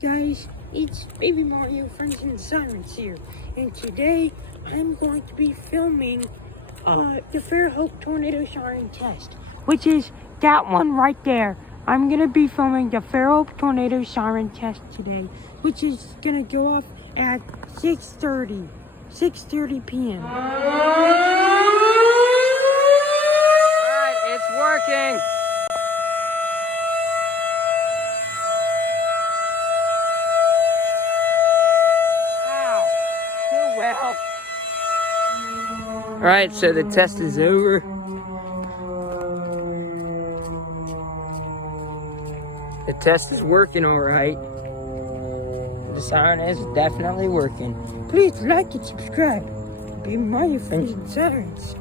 Guys, it's Baby Mario Friends and Sirens here, and today I'm going to be filming the Fairhope tornado siren test, which is that one right there. I'm going to be filming the Fairhope tornado siren test today, which is going to go off at 6:30 p.m. Alright, it's working. Well. Alright, so the test is over. The test is working alright. The siren is definitely working. Please like and subscribe. Baby Mario Friends and Sirens.